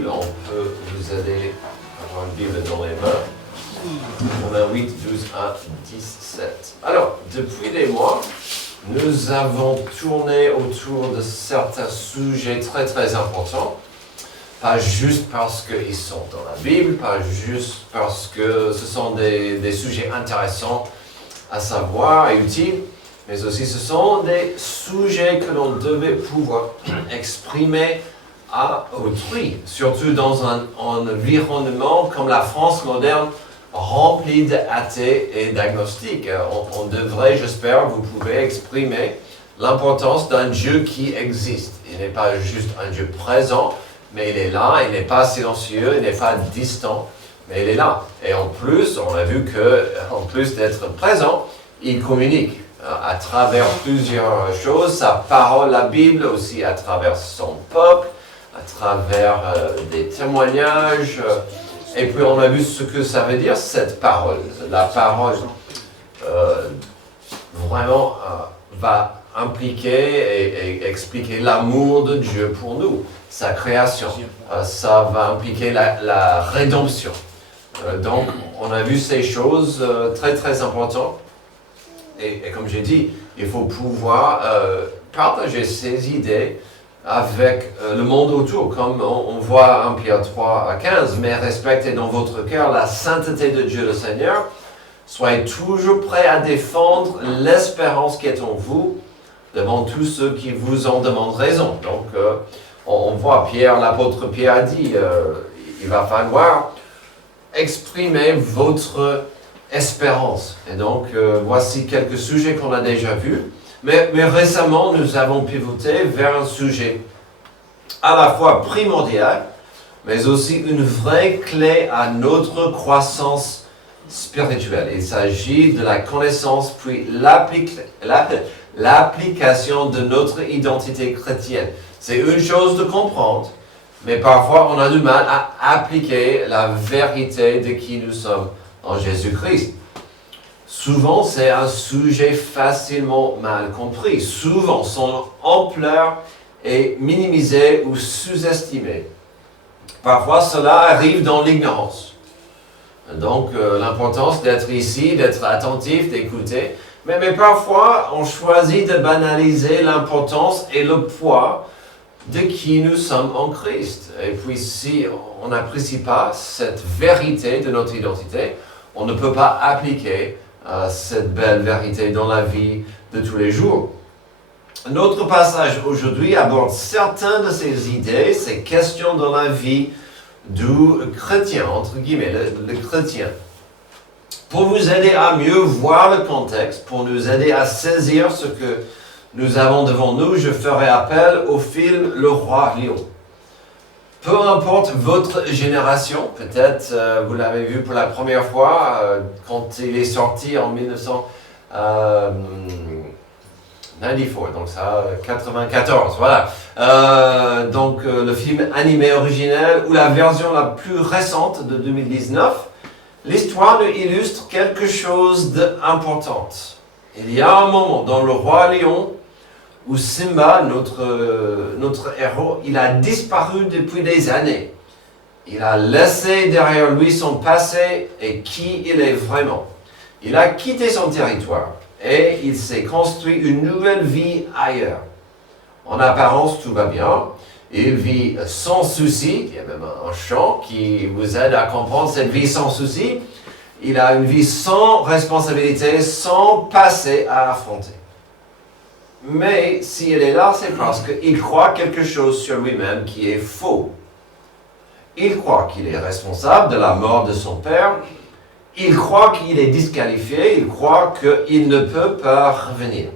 Bible, on peut vous aider à avoir une Bible dans les mains. Romains 8, 12 à 17. Alors, depuis des mois, nous avons tourné autour de certains sujets très très importants. Pas juste parce qu'ils sont dans la Bible, pas juste parce que ce sont des sujets intéressants à savoir et utiles, mais aussi ce sont des sujets que l'on devait pouvoir exprimer à autrui, surtout dans un environnement comme la France moderne, rempli d'athées et d'agnostiques. On devrait, j'espère, vous pouvez exprimer l'importance d'un Dieu qui existe. Il n'est pas juste un Dieu présent, mais il est là, il n'est pas silencieux, il n'est pas distant, mais il est là. Et en plus, on a vu qu'en plus d'être présent, il communique à travers plusieurs choses, sa parole, la Bible, aussi à travers son peuple, à travers des témoignages. Et puis on a vu ce que ça veut dire, cette parole. La parole vraiment va impliquer et expliquer l'amour de Dieu pour nous, sa création. Ça va impliquer la rédemption. Donc on a vu ces choses très très importantes. Et comme j'ai dit, il faut pouvoir partager ces idées avec le monde autour, comme on voit 1 Pierre 3 à 15, mais respectez dans votre cœur la sainteté de Dieu le Seigneur, soyez toujours prêts à défendre l'espérance qui est en vous devant tous ceux qui vous en demandent raison. Donc on voit l'apôtre Pierre a dit, il va falloir exprimer votre espérance. Et donc voici quelques sujets qu'on a déjà vus. Mais récemment, nous avons pivoté vers un sujet à la fois primordial, mais aussi une vraie clé à notre croissance spirituelle. Il s'agit de la connaissance puis l'application de notre identité chrétienne. C'est une chose de comprendre, mais parfois on a du mal à appliquer la vérité de qui nous sommes en Jésus-Christ. Souvent, c'est un sujet facilement mal compris. Souvent, son ampleur est minimisée ou sous-estimée. Parfois, cela arrive dans l'ignorance. Donc, l'importance d'être ici, d'être attentif, d'écouter. Mais parfois, on choisit de banaliser l'importance et le poids de qui nous sommes en Christ. Et puis, si on n'apprécie pas cette vérité de notre identité, on ne peut pas appliquer cette belle vérité dans la vie de tous les jours. Notre passage aujourd'hui aborde certaines de ces idées, ces questions dans la vie du chrétien, entre guillemets, le chrétien. Pour vous aider à mieux voir le contexte, pour nous aider à saisir ce que nous avons devant nous, je ferai appel au film Le Roi Lion. Peu importe votre génération, peut-être vous l'avez vu pour la première fois quand il est sorti en 1994, donc ça 94, voilà. Donc le film animé originel ou la version la plus récente de 2019, l'histoire nous illustre quelque chose d'important. Il y a un moment dans Le Roi Lion où Simba, notre héros, il a disparu depuis des années. Il a laissé derrière lui son passé et qui il est vraiment. Il a quitté son territoire et il s'est construit une nouvelle vie ailleurs. En apparence, tout va bien. Il vit sans souci. Il y a même un chant qui vous aide à comprendre cette vie sans souci. Il a une vie sans responsabilité, sans passé à affronter. Mais s'il est là, c'est parce qu'il croit quelque chose sur lui-même qui est faux. Il croit qu'il est responsable de la mort de son père. Il croit qu'il est disqualifié. Il croit qu'il ne peut pas revenir.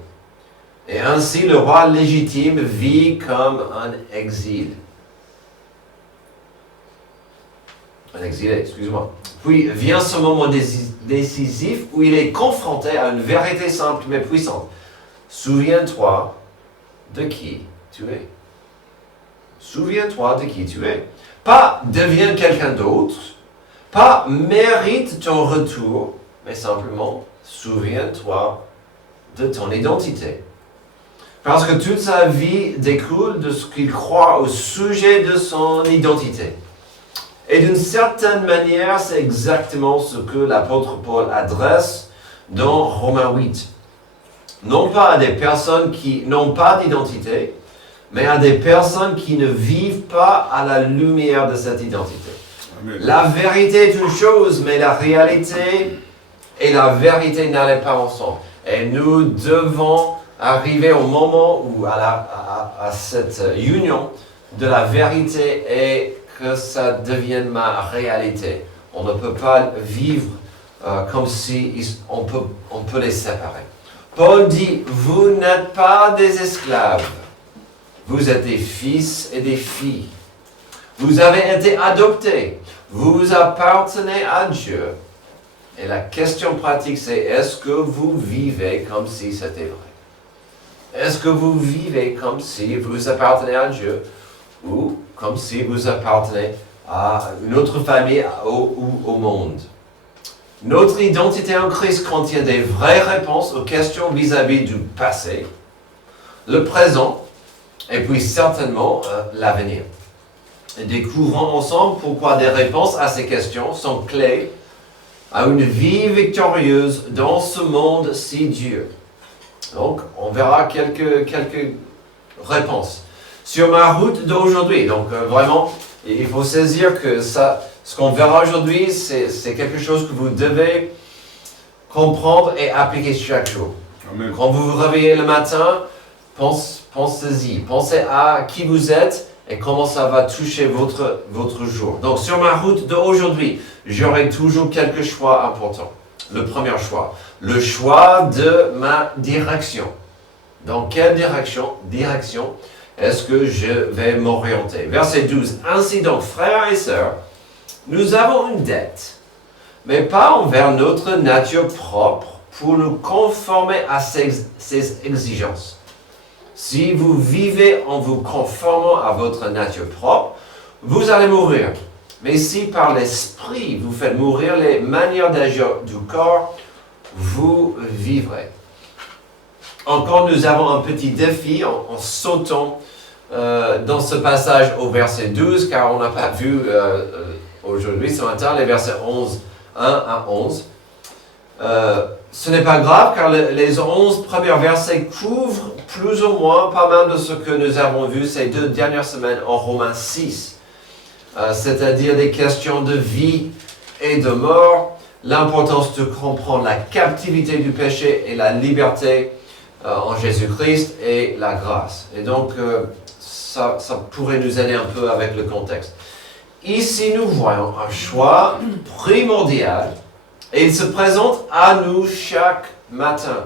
Et ainsi, le roi légitime vit comme un exil. Un exilé, excuse-moi. Puis vient ce moment décisif où il est confronté à une vérité simple mais puissante. Souviens-toi de qui tu es. Souviens-toi de qui tu es. Pas deviens quelqu'un d'autre. Pas mérite ton retour. Mais simplement, souviens-toi de ton identité. Parce que toute sa vie découle de ce qu'il croit au sujet de son identité. Et d'une certaine manière, c'est exactement ce que l'apôtre Paul adresse dans Romains 8. Non pas à des personnes qui n'ont pas d'identité, mais à des personnes qui ne vivent pas à la lumière de cette identité. Amen. La vérité est une chose, mais la réalité et la vérité n'allaient pas ensemble. Et nous devons arriver au moment où à cette union de la vérité et que ça devienne ma réalité. On ne peut pas vivre comme si on peut les séparer. Paul dit, vous n'êtes pas des esclaves, vous êtes des fils et des filles. Vous avez été adoptés, vous appartenez à Dieu. Et la question pratique, c'est est-ce que vous vivez comme si c'était vrai? Est-ce que vous vivez comme si vous appartenez à Dieu ou comme si vous appartenez à une autre famille ou au monde? Notre identité en Christ contient des vraies réponses aux questions vis-à-vis du passé, le présent et puis certainement l'avenir. Et découvrons ensemble pourquoi des réponses à ces questions sont clés à une vie victorieuse dans ce monde si dur. Donc, on verra quelques réponses. Sur ma route d'aujourd'hui, donc vraiment, il faut saisir que ce qu'on verra aujourd'hui, c'est quelque chose que vous devez comprendre et appliquer chaque jour. Amen. Quand vous vous réveillez le matin, pensez-y. Pensez à qui vous êtes et comment ça va toucher votre jour. Donc, sur ma route d'aujourd'hui, j'aurai toujours quelques choix importants. Le premier choix, le choix de ma direction. Dans quelle direction est-ce que je vais m'orienter? Verset 12. Ainsi donc, frères et sœurs, nous avons une dette, mais pas envers notre nature propre pour nous conformer à ses exigences. Si vous vivez en vous conformant à votre nature propre, vous allez mourir. Mais si par l'esprit vous faites mourir les manières d'agir du corps, vous vivrez. Encore, nous avons un petit défi en sautant dans ce passage au verset 12, car on n'a pas vu aujourd'hui, ce matin, les versets 1 à 11. Ce n'est pas grave, car les 11 premiers versets couvrent plus ou moins pas mal de ce que nous avons vu ces 2 dernières semaines en Romains 6. C'est-à-dire des questions de vie et de mort, l'importance de comprendre la captivité du péché et la liberté en Jésus-Christ et la grâce. Et donc, ça pourrait nous aider un peu avec le contexte. Ici, nous voyons un choix primordial et il se présente à nous chaque matin.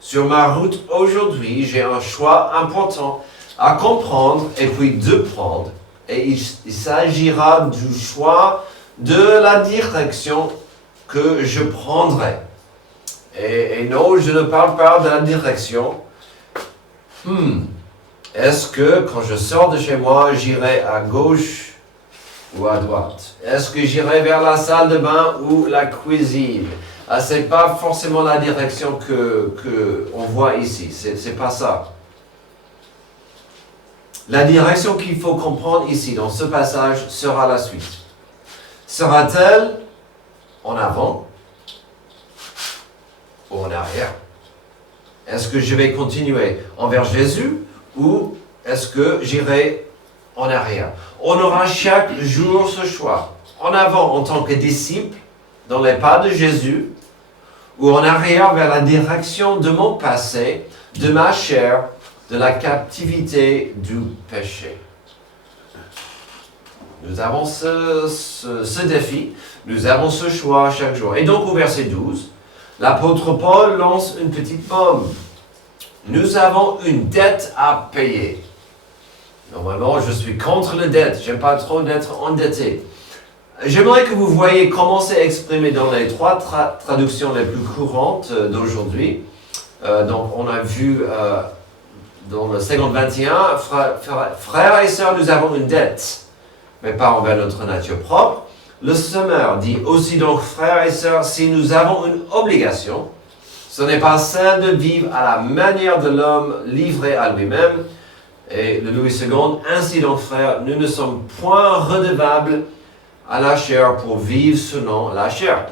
Sur ma route aujourd'hui, j'ai un choix important à comprendre et puis de prendre. Et il s'agira du choix de la direction que je prendrai. Et non, je ne parle pas de la direction. Est-ce que quand je sors de chez moi, j'irai à gauche ou à droite? Est-ce que j'irai vers la salle de bain ou la cuisine? Ce n'est pas forcément la direction qu'on voit ici. C'est pas ça. La direction qu'il faut comprendre ici, dans ce passage, sera la suite. Sera-t-elle en avant ou en arrière? Est-ce que je vais continuer envers Jésus ou est-ce que j'irai en arrière? On aura chaque jour ce choix. En avant en tant que disciple, dans les pas de Jésus, ou en arrière vers la direction de mon passé, de ma chair, de la captivité du péché. Nous avons ce défi, nous avons ce choix chaque jour. Et donc au verset 12, l'apôtre Paul lance une petite bombe. Nous avons une dette à payer. Normalement, je suis contre la dette, j'aime pas trop d'être endetté. J'aimerais que vous voyiez comment c'est exprimé dans les 3 traductions les plus courantes d'aujourd'hui. Donc on a vu dans le 50-21, frères et sœurs, nous avons une dette, mais pas envers notre nature propre. Le Semeur dit aussi donc, frères et sœurs, si nous avons une obligation, ce n'est pas celle de vivre à la manière de l'homme livré à lui-même. Et le Louis II, ainsi donc frères, nous ne sommes point redevables à la chair pour vivre selon la chair.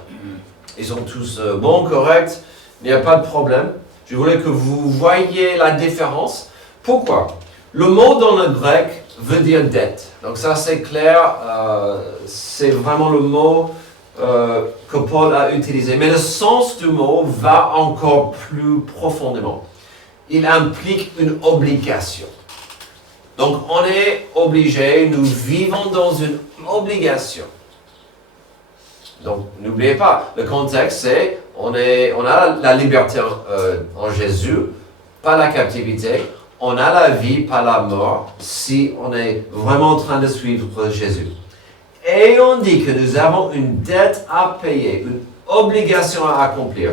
Ils sont tous bons, corrects, il n'y a pas de problème. Je voulais que vous voyiez la différence. Pourquoi? Le mot dans le grec veut dire dette. Donc ça c'est clair, c'est vraiment le mot que Paul a utilisé. Mais le sens du mot va encore plus profondément. Il implique une obligation. Donc on est obligé, nous vivons dans une obligation. Donc n'oubliez pas, le contexte c'est, on a la liberté en Jésus, pas la captivité. On a la vie, pas la mort, si on est vraiment en train de suivre Jésus. Et on dit que nous avons une dette à payer, une obligation à accomplir.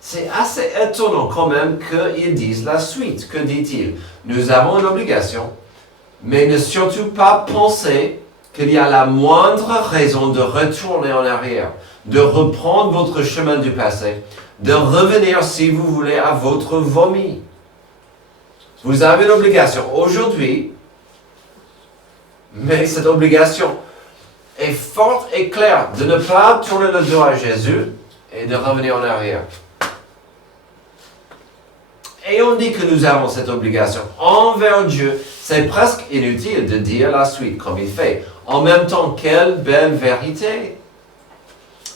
C'est assez étonnant quand même qu'ils disent la suite. Que dit-il? Nous avons une obligation, mais ne surtout pas penser qu'il y a la moindre raison de retourner en arrière, de reprendre votre chemin du passé, de revenir, si vous voulez, à votre vomi. Vous avez l'obligation aujourd'hui, mais cette obligation est forte et claire de ne pas tourner le dos à Jésus et de revenir en arrière. Et on dit que nous avons cette obligation envers Dieu. C'est presque inutile de dire la suite comme il fait. En même temps, quelle belle vérité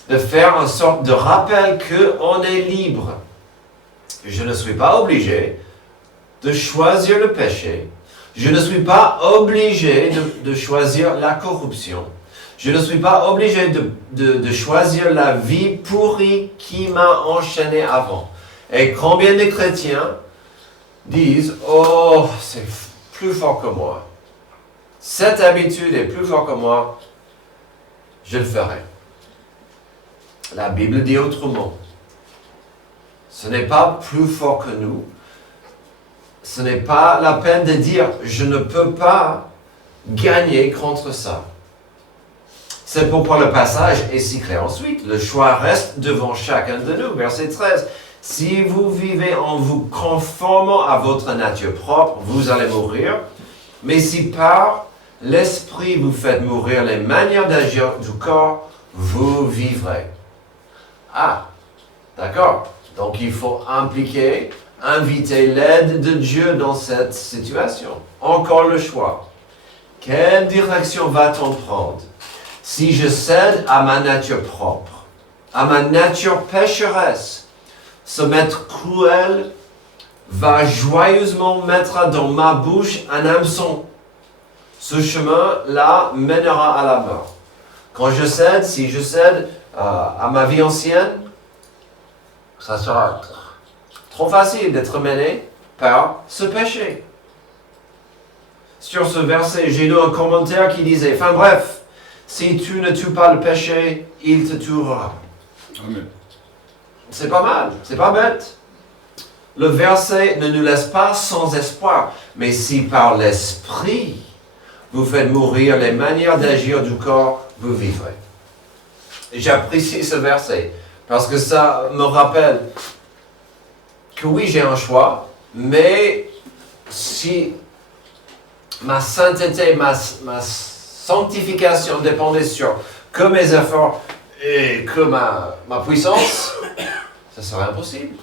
de faire une sorte de rappel qu'on est libre. Je ne suis pas obligé de choisir le péché. Je ne suis pas obligé de choisir la corruption. Je ne suis pas obligé de choisir la vie pourrie qui m'a enchaîné avant. Et combien de chrétiens disent « Oh, c'est plus fort que moi. Cette habitude est plus fort que moi. Je le ferai. » La Bible dit autrement. Ce n'est pas plus fort que nous. Ce n'est pas la peine de dire « je ne peux pas gagner contre ça ». C'est pourquoi le passage est si clair. Ensuite, le choix reste devant chacun de nous. Verset 13. « Si vous vivez en vous conformant à votre nature propre, vous allez mourir. Mais si par l'Esprit vous faites mourir les manières d'agir du corps, vous vivrez. » Ah, d'accord. Donc il faut inviter l'aide de Dieu dans cette situation. Encore le choix. Quelle direction va-t-on prendre? Si je cède à ma nature propre, à ma nature pécheresse, ce maître cruel va joyeusement mettre dans ma bouche un hameçon. Ce chemin-là mènera à la mort. Quand je cède, si je cède à ma vie ancienne, ça sera trop facile d'être mené par ce péché. Sur ce verset, j'ai lu un commentaire qui disait, enfin bref, si tu ne tues pas le péché, il te tuera. Amen. C'est pas mal, c'est pas bête. Le verset ne nous laisse pas sans espoir, mais si par l'Esprit vous faites mourir les manières d'agir du corps, vous vivrez. J'apprécie ce verset parce que ça me rappelle que oui, j'ai un choix, mais si ma sainteté, ma sanctification dépendait sur que mes efforts et que ma puissance, ça serait impossible.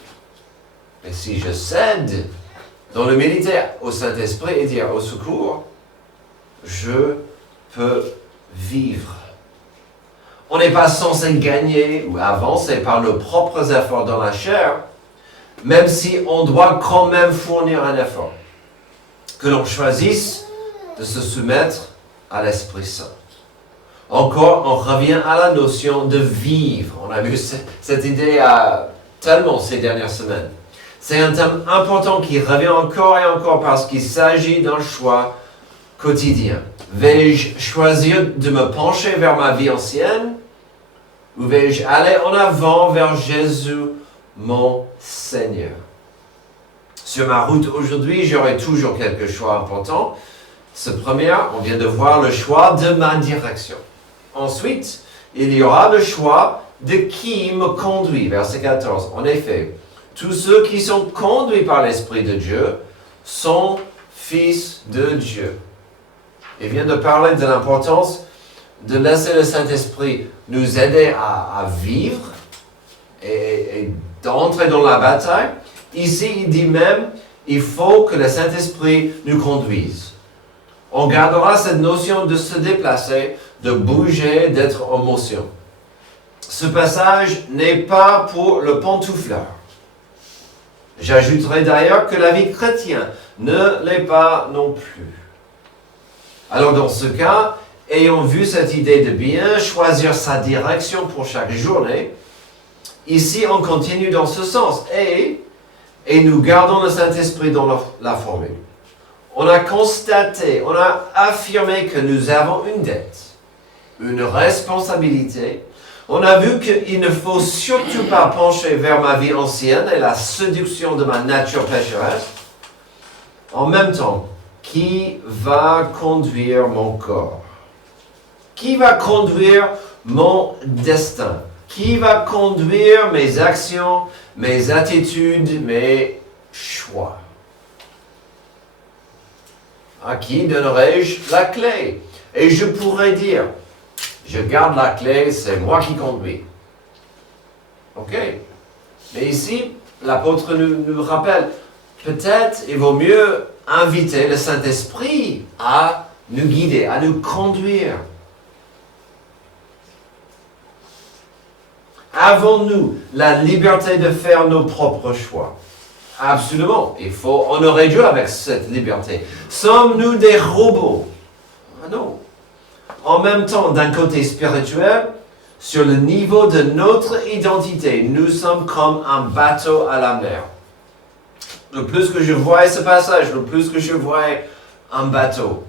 Mais si je cède dans l'humilité au Saint-Esprit et dire au secours, je peux vivre. On n'est pas censé gagner ou avancer par nos propres efforts dans la chair, même si on doit quand même fournir un effort. Que l'on choisisse de se soumettre à l'Esprit Saint. Encore, on revient à la notion de vivre. On a vu cette idée tellement ces dernières semaines. C'est un thème important qui revient encore et encore parce qu'il s'agit d'un choix quotidien. Vais-je choisir de me pencher vers ma vie ancienne ou vais-je aller en avant vers Jésus, mon Seigneur? Sur ma route aujourd'hui, j'aurai toujours quelques choix importants. Ce premier, on vient de voir le choix de ma direction. Ensuite, il y aura le choix de qui me conduit. Verset 14. En effet, tous ceux qui sont conduits par l'Esprit de Dieu sont fils de Dieu. Il vient de parler de l'importance de laisser le Saint-Esprit nous aider à vivre et d'entrer dans la bataille. Ici, il dit même, il faut que le Saint-Esprit nous conduise. On gardera cette notion de se déplacer, de bouger, d'être en motion. Ce passage n'est pas pour le pantoufleur. J'ajouterai d'ailleurs que la vie chrétienne ne l'est pas non plus. Alors dans ce cas, ayant vu cette idée de bien choisir sa direction pour chaque journée, ici on continue dans ce sens et nous gardons le Saint-Esprit dans la formule. On a constaté, on a affirmé que nous avons une dette, une responsabilité. On a vu qu'il ne faut surtout pas pencher vers ma vie ancienne et la séduction de ma nature pécheresse. En même temps, qui va conduire mon corps? Qui va conduire mon destin? Qui va conduire mes actions, mes attitudes, mes choix? À qui donnerai-je la clé? Et je pourrais dire, je garde la clé, c'est moi qui conduis. Ok? Mais ici, l'apôtre nous rappelle, peut-être il vaut mieux inviter le Saint-Esprit à nous guider, à nous conduire. Avons-nous la liberté de faire nos propres choix? Absolument. Il faut honorer Dieu avec cette liberté. Sommes-nous des robots? Ah non. En même temps, d'un côté spirituel, sur le niveau de notre identité, nous sommes comme un bateau à la mer. Le plus que je vois ce passage, le plus que je vois un bateau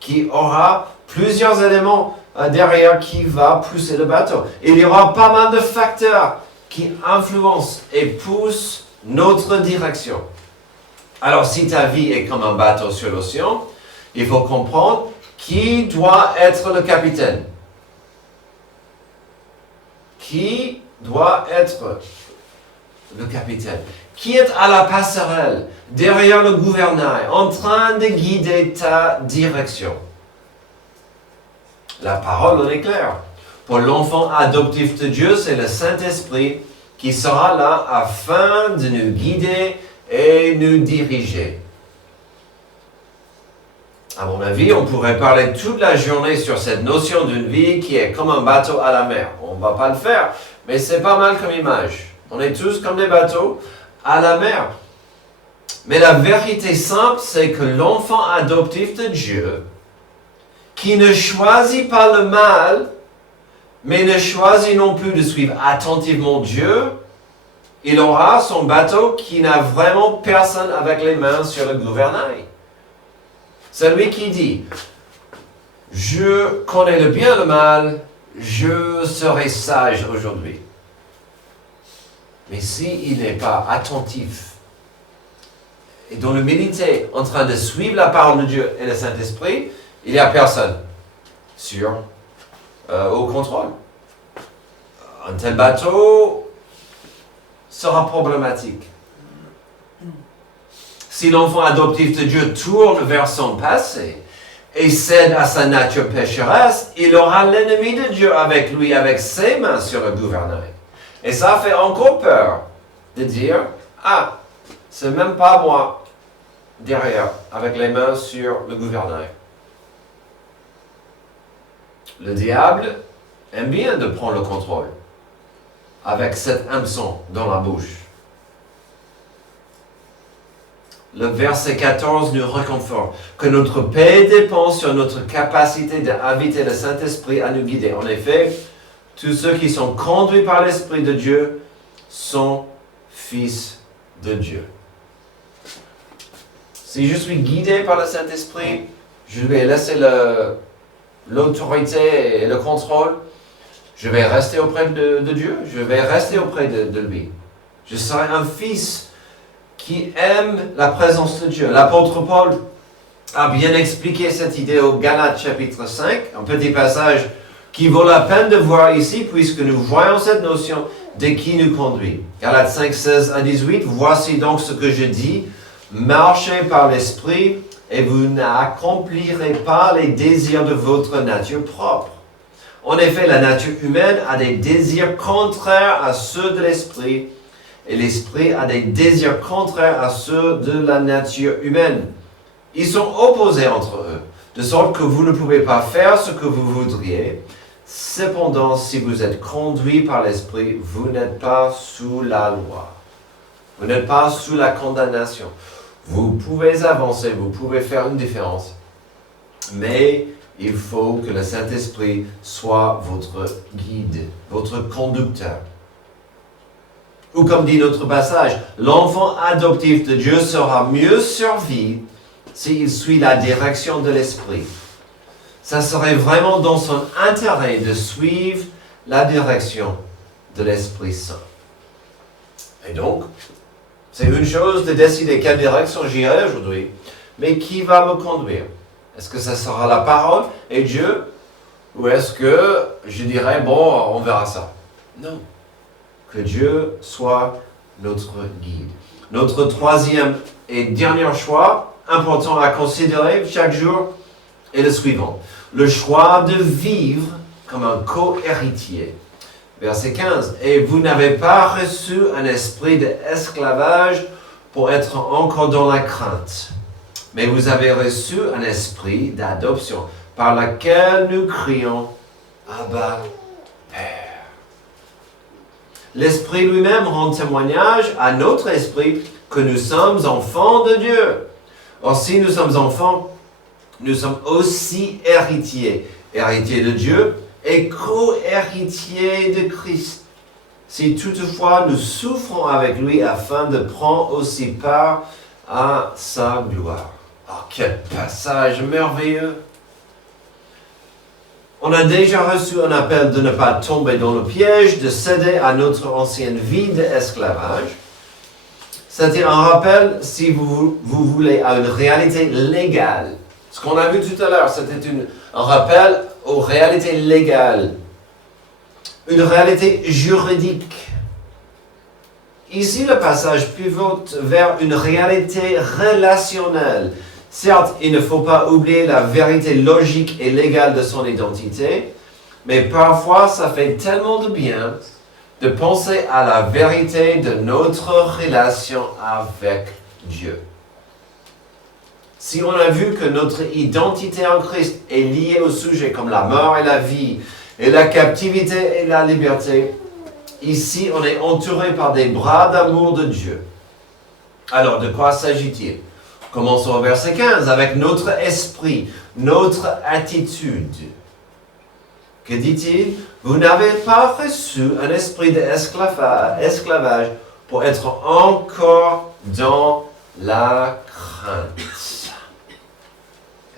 qui aura plusieurs éléments derrière qui va pousser le bateau. Il y aura pas mal de facteurs qui influencent et poussent notre direction. Alors, si ta vie est comme un bateau sur l'océan, il faut comprendre qui doit être le capitaine. Qui doit être le capitaine? Qui est à la passerelle, derrière le gouvernail, en train de guider ta direction? La parole en est claire. Pour l'enfant adoptif de Dieu, c'est le Saint-Esprit qui sera là afin de nous guider et nous diriger. À mon avis, on pourrait parler toute la journée sur cette notion d'une vie qui est comme un bateau à la mer. On ne va pas le faire, mais c'est pas mal comme image. On est tous comme des bateaux à la mer. Mais la vérité simple, c'est que l'enfant adoptif de Dieu, qui ne choisit pas le mal, mais ne choisit non plus de suivre attentivement Dieu, il aura son bateau qui n'a vraiment personne avec les mains sur le gouvernail. Celui qui dit, je connais le bien et le mal, je serai sage aujourd'hui. Mais s'il n'est pas attentif et dans l'humilité, en train de suivre la parole de Dieu et le Saint-Esprit, il n'y a personne au contrôle. Un tel bateau sera problématique. Si l'enfant adoptif de Dieu tourne vers son passé et cède à sa nature pécheresse, il aura l'ennemi de Dieu avec lui, avec ses mains sur le gouvernail. Et ça fait encore peur de dire, ah, c'est même pas moi derrière, avec les mains sur le gouvernail. Le diable aime bien de prendre le contrôle avec cet hameçon dans la bouche. Le verset 14 nous réconforte que notre paix dépend sur notre capacité d'inviter le Saint-Esprit à nous guider. En effet, tous ceux qui sont conduits par l'Esprit de Dieu sont fils de Dieu. Si je suis guidé par le Saint-Esprit, je vais laisser l'autorité et le contrôle. Je vais rester auprès de Dieu. Je vais rester auprès de lui. Je serai un fils qui aime la présence de Dieu. L'apôtre Paul a bien expliqué cette idée au Galates chapitre 5, un petit passage qui vaut la peine de voir ici, puisque nous voyons cette notion de qui nous conduit. Galates 5, 16 à 18, voici donc ce que je dis, marchez par l'Esprit, et vous n'accomplirez pas les désirs de votre nature propre. En effet, la nature humaine a des désirs contraires à ceux de l'esprit, et l'esprit a des désirs contraires à ceux de la nature humaine. Ils sont opposés entre eux, de sorte que vous ne pouvez pas faire ce que vous voudriez. Cependant, si vous êtes conduit par l'esprit, vous n'êtes pas sous la loi. Vous n'êtes pas sous la condamnation. Vous pouvez avancer, vous pouvez faire une différence, mais il faut que le Saint-Esprit soit votre guide, votre conducteur. Ou comme dit notre passage, l'enfant adoptif de Dieu sera mieux servi s'il suit la direction de l'Esprit. Ça serait vraiment dans son intérêt de suivre la direction de l'Esprit Saint. Et donc, c'est une chose de décider quelle direction j'irai aujourd'hui, mais qui va me conduire? Est-ce que ça sera la parole et Dieu? Ou est-ce que je dirais, bon, on verra ça? Non. Que Dieu soit notre guide. Notre troisième et dernier choix, important à considérer chaque jour, est le suivant. Le choix de vivre comme un co-héritier. Verset 15. « Et vous n'avez pas reçu un esprit d'esclavage pour être encore dans la crainte. Mais vous avez reçu un esprit d'adoption, par lequel nous crions « Abba, Père ». L'Esprit lui-même rend témoignage à notre esprit que nous sommes enfants de Dieu. Or, si nous sommes enfants, nous sommes aussi héritiers. Héritiers de Dieu et co-héritiers de Christ. Si toutefois nous souffrons avec lui afin de prendre aussi part à sa gloire. Oh, quel passage merveilleux! On a déjà reçu un appel de ne pas tomber dans le piège, de céder à notre ancienne vie d'esclavage. C'était un rappel, si vous voulez, à une réalité légale. Ce qu'on a vu tout à l'heure, c'était un rappel aux réalités légales. Une réalité juridique. Ici, le passage pivote vers une réalité relationnelle. Certes, il ne faut pas oublier la vérité logique et légale de son identité, mais parfois, ça fait tellement de bien de penser à la vérité de notre relation avec Dieu. Si on a vu que notre identité en Christ est liée au sujet comme la mort et la vie, et la captivité et la liberté, ici on est entouré par des bras d'amour de Dieu. Alors, de quoi s'agit-il? Commençons au verset 15, avec notre esprit, notre attitude. Que dit-il? Vous n'avez pas reçu un esprit d'esclavage pour être encore dans la crainte.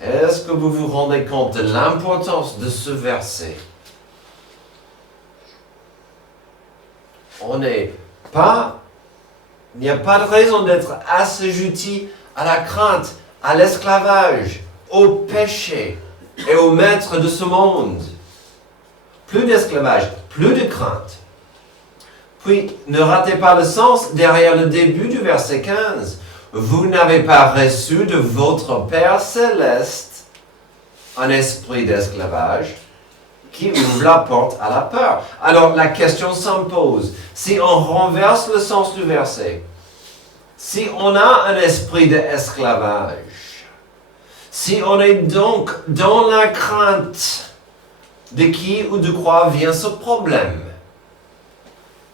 Est-ce que vous vous rendez compte de l'importance de ce verset? Il n'y a pas de raison d'être assujetti à la crainte, à l'esclavage, au péché et au maître de ce monde. Plus d'esclavage, plus de crainte. Puis, ne ratez pas le sens derrière le début du verset 15. Vous n'avez pas reçu de votre Père céleste un esprit d'esclavage qui ouvre la porte à la peur. Alors, la question s'impose. Si on renverse le sens du verset, si on a un esprit d'esclavage, si on est donc dans la crainte, de qui ou de quoi vient ce problème?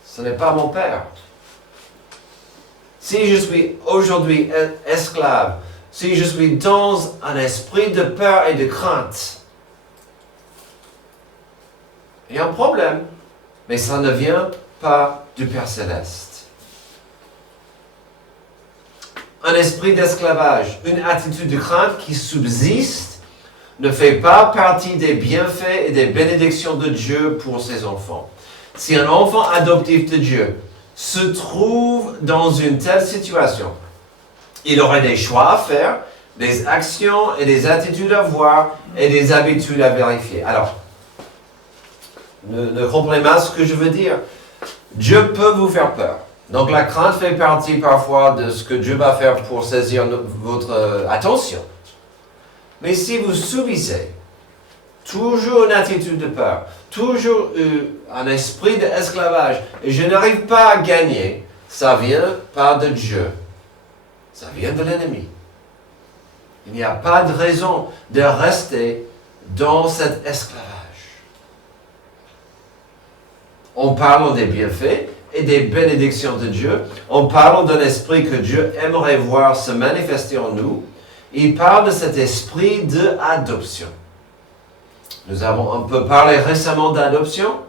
Ce n'est pas mon Père. Si je suis aujourd'hui esclave, si je suis dans un esprit de peur et de crainte, il y a un problème, mais ça ne vient pas du Père Céleste. Un esprit d'esclavage, une attitude de crainte qui subsiste, ne fait pas partie des bienfaits et des bénédictions de Dieu pour ses enfants. Si un enfant adoptif de Dieu se trouve dans une telle situation, il aurait des choix à faire, des actions et des attitudes à voir et des habitudes à vérifier. Alors, ne comprenez pas ce que je veux dire. Dieu peut vous faire peur. Donc la crainte fait partie parfois de ce que Dieu va faire pour saisir votre attention. Mais si vous subissez toujours une attitude de peur, toujours un esprit d'esclavage, et je n'arrive pas à gagner, ça vient pas de Dieu, ça vient de l'ennemi. Il n'y a pas de raison de rester dans cet esclavage. En parlant des bienfaits et des bénédictions de Dieu, en parlant d'un esprit que Dieu aimerait voir se manifester en nous, il parle de cet esprit d'adoption. Nous avons un peu parlé récemment d'adoption.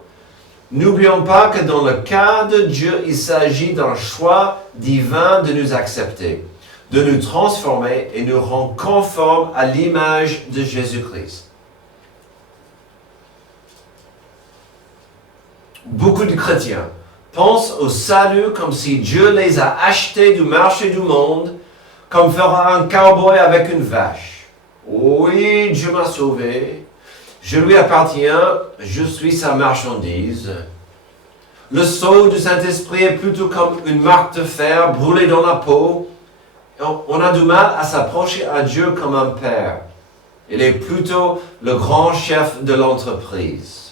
N'oublions pas que dans le cas de Dieu, il s'agit d'un choix divin de nous accepter, de nous transformer et nous rendre conformes à l'image de Jésus-Christ. Beaucoup de chrétiens pensent au salut comme si Dieu les a achetés du marché du monde, comme fera un cowboy avec une vache. Oui, Dieu m'a sauvé. Je lui appartiens, je suis sa marchandise. Le sceau du Saint-Esprit est plutôt comme une marque de fer brûlée dans la peau. On a du mal à s'approcher à Dieu comme un père. Il est plutôt le grand chef de l'entreprise.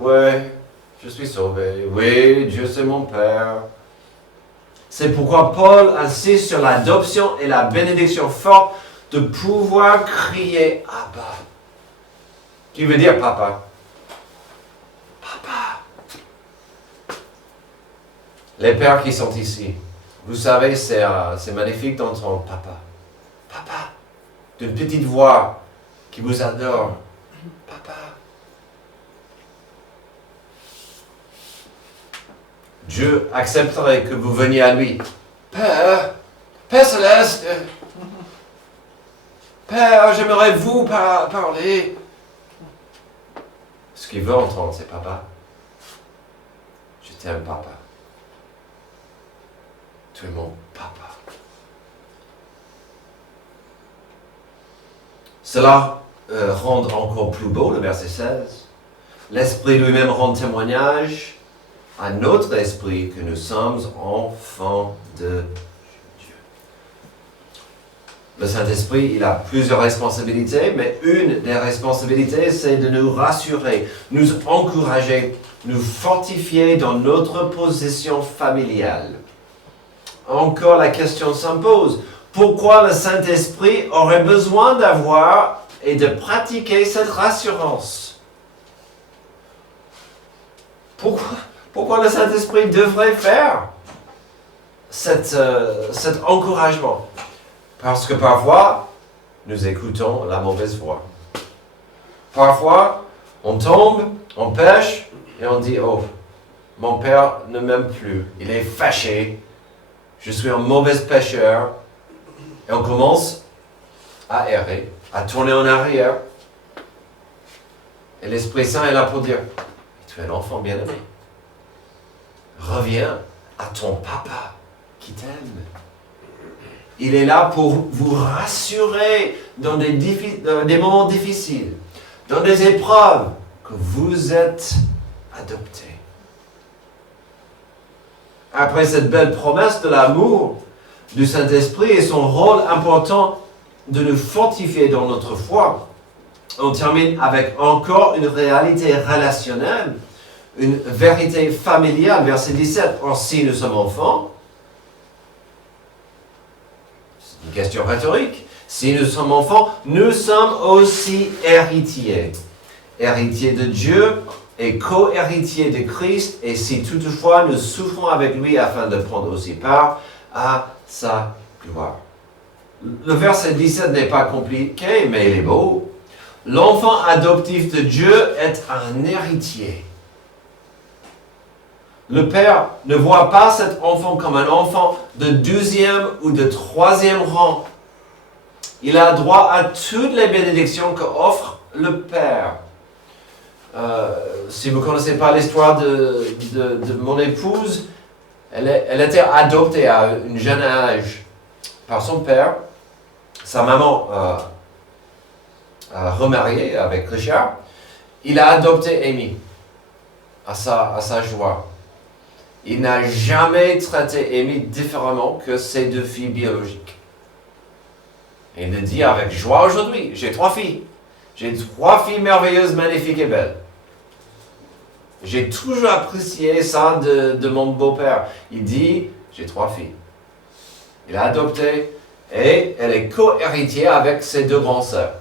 Oui, je suis sauvé. Oui, Dieu c'est mon père. C'est pourquoi Paul insiste sur l'adoption et la bénédiction forte de pouvoir crier Abba, qui veut dire papa. Papa. Les pères qui sont ici, vous savez, c'est magnifique d'entendre papa. Papa. D'une petite voix qui vous adore. Papa. Dieu accepterait que vous veniez à lui. Père, Père Céleste, Père, j'aimerais vous parler. Ce qu'il veut entendre, c'est papa. Je t'aime, papa. Tu es mon papa. Cela rend encore plus beau le verset 16. L'Esprit lui-même rend témoignage à notre esprit que nous sommes enfants de Dieu. Le Saint-Esprit, il a plusieurs responsabilités, mais une des responsabilités, c'est de nous rassurer, nous encourager, nous fortifier dans notre position familiale. Encore la question s'impose. Pourquoi le Saint-Esprit aurait besoin d'avoir et de pratiquer cette rassurance? Pourquoi le Saint-Esprit devrait faire cet encouragement? Parce que parfois, nous écoutons la mauvaise voix. Parfois, on tombe, on pêche, et on dit, oh, mon père ne m'aime plus, il est fâché, je suis un mauvais pécheur. Et on commence à errer, à tourner en arrière. Et l'Esprit Saint est là pour dire, tu es un enfant bien-aimé. Reviens à ton papa qui t'aime. Il est là pour vous rassurer dans des moments difficiles, dans des épreuves, que vous êtes adoptés. Après cette belle promesse de l'amour du Saint-Esprit et son rôle important de nous fortifier dans notre foi, on termine avec encore une réalité relationnelle, une vérité familiale, verset 17. Or, si nous sommes enfants, c'est une question rhétorique, si nous sommes enfants, nous sommes aussi héritiers. Héritiers de Dieu et co-héritiers de Christ, et si toutefois nous souffrons avec lui afin de prendre aussi part à sa gloire. Le verset 17 n'est pas compliqué, mais il est beau. L'enfant adoptif de Dieu est un héritier. Le Père ne voit pas cet enfant comme un enfant de 12e ou de 3e rang. Il a droit à toutes les bénédictions qu'offre le Père. Si vous ne connaissez pas l'histoire de mon épouse, elle était adoptée à un jeune âge par son père. Sa maman a remarié avec Richard. Il a adopté Amy à sa joie. Il n'a jamais traité Amy différemment que ses deux filles biologiques. Et il le dit avec joie aujourd'hui. J'ai 3 filles. J'ai 3 filles merveilleuses, magnifiques et belles. J'ai toujours apprécié ça de mon beau-père. Il dit, j'ai 3 filles. Il a adopté et elle est co-héritière avec ses 2 grandes sœurs.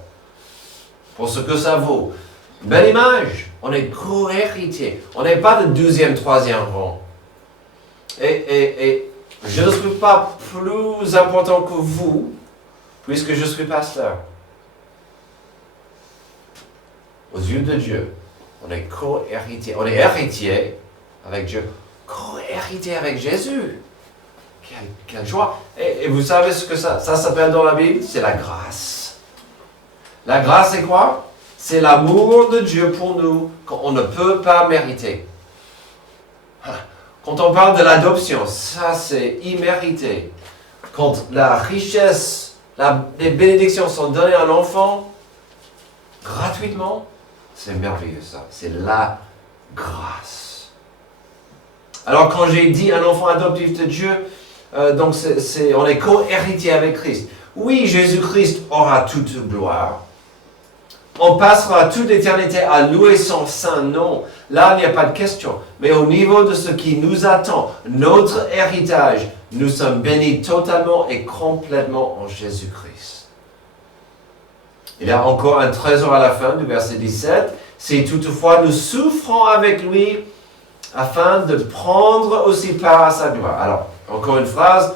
Pour ce que ça vaut. Belle image. On est co-héritier. On n'est pas de 12e, 3e rang. Et je ne suis pas plus important que vous, puisque je suis pasteur. Aux yeux de Dieu, on est co-héritier. On est héritier avec Dieu. Co-héritier avec Jésus. Quelle joie. Et vous savez ce que ça s'appelle dans la Bible? C'est la grâce. La grâce, c'est quoi? C'est l'amour de Dieu pour nous qu'on ne peut pas mériter. Quand on parle de l'adoption, ça c'est immérité. Quand la richesse, les bénédictions sont données à l'enfant gratuitement, c'est merveilleux ça. C'est la grâce. Alors quand j'ai dit un enfant adoptif de Dieu, donc on est co-héritier avec Christ. Oui, Jésus-Christ aura toute gloire. On passera toute l'éternité à louer son saint nom. Là, il n'y a pas de question. Mais au niveau de ce qui nous attend, notre héritage, nous sommes bénis totalement et complètement en Jésus-Christ. Il y a encore un trésor à la fin du verset 17. Si toutefois nous souffrons avec lui, afin de prendre aussi part à sa gloire. Alors, encore une phrase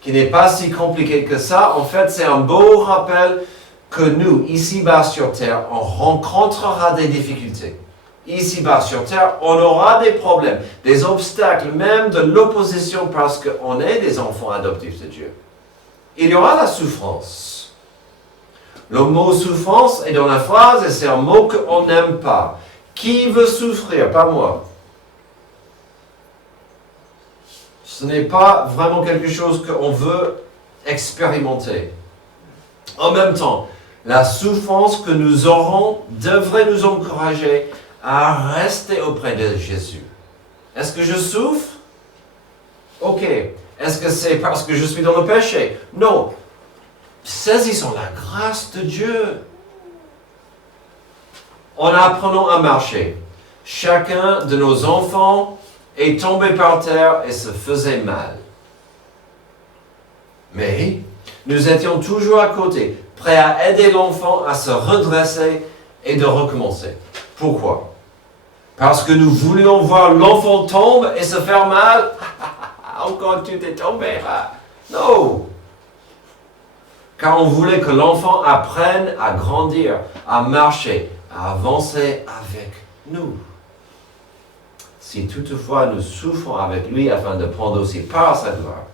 qui n'est pas si compliquée que ça. En fait, c'est un beau rappel que nous, ici-bas sur terre, on rencontrera des difficultés. Ici-bas sur terre, on aura des problèmes, des obstacles, même de l'opposition parce qu'on est des enfants adoptifs de Dieu. Il y aura la souffrance. Le mot souffrance est dans la phrase et c'est un mot qu'on n'aime pas. Qui veut souffrir? Pas moi. Ce n'est pas vraiment quelque chose qu'on veut expérimenter. En même temps, la souffrance que nous aurons devrait nous encourager à rester auprès de Jésus. Est-ce que je souffre? Ok. Est-ce que c'est parce que je suis dans le péché? Non. Saisissons la grâce de Dieu. En apprenant à marcher, chacun de nos enfants est tombé par terre et se faisait mal. Mais nous étions toujours à côté, prêts à aider l'enfant à se redresser et de recommencer. Pourquoi? Parce que nous voulions voir l'enfant tomber et se faire mal. Encore tu t'es tombé. Non. Car on voulait que l'enfant apprenne à grandir, à marcher, à avancer avec nous. Si toutefois nous souffrons avec lui afin de prendre aussi part à sa gloire,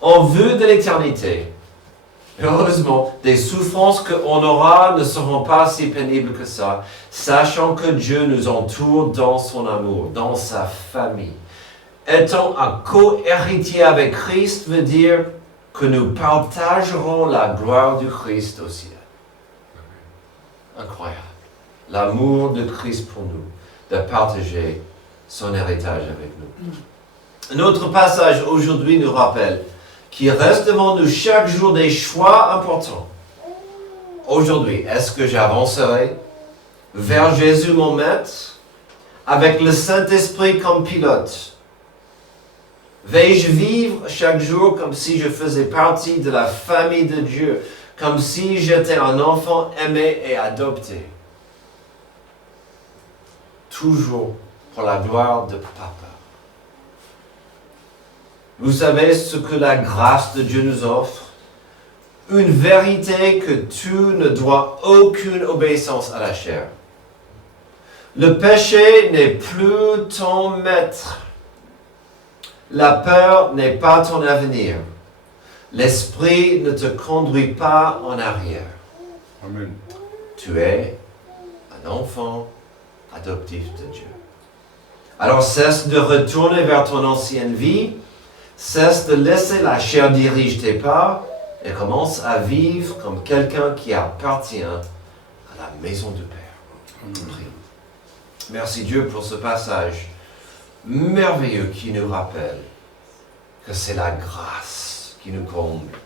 en vue de l'éternité, heureusement, des souffrances qu'on aura ne seront pas si pénibles que ça, sachant que Dieu nous entoure dans son amour, dans sa famille. Étant un co-héritier avec Christ veut dire que nous partagerons la gloire du Christ au ciel. Incroyable. L'amour de Christ pour nous, de partager son héritage avec nous. Notre passage aujourd'hui nous rappelle qu'il reste devant nous chaque jour des choix importants. Aujourd'hui, est-ce que j'avancerai vers Jésus mon maître, avec le Saint-Esprit comme pilote? Vais-je vivre chaque jour comme si je faisais partie de la famille de Dieu, comme si j'étais un enfant aimé et adopté? Toujours pour la gloire de Papa. Vous savez ce que la grâce de Dieu nous offre? Une vérité que tu ne dois aucune obéissance à la chair. Le péché n'est plus ton maître. La peur n'est pas ton avenir. L'esprit ne te conduit pas en arrière. Amen. Tu es un enfant adoptif de Dieu. Alors cesse de retourner vers ton ancienne vie, cesse de laisser la chair diriger tes pas et commence à vivre comme quelqu'un qui appartient à la maison du Père. Prie. Merci Dieu pour ce passage merveilleux qui nous rappelle que c'est la grâce qui nous comble.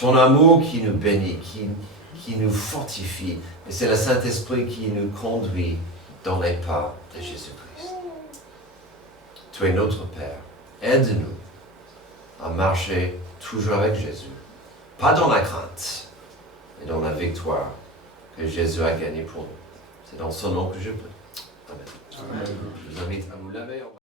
ton amour qui nous bénit, qui nous fortifie. Et c'est le Saint-Esprit qui nous conduit dans les pas de Jésus-Christ. Tu es notre Père. Aide-nous à marcher toujours avec Jésus. Pas dans la crainte, mais dans la victoire que Jésus a gagnée pour nous. C'est dans son nom que je prie. Amen. Je vous invite à vous laver.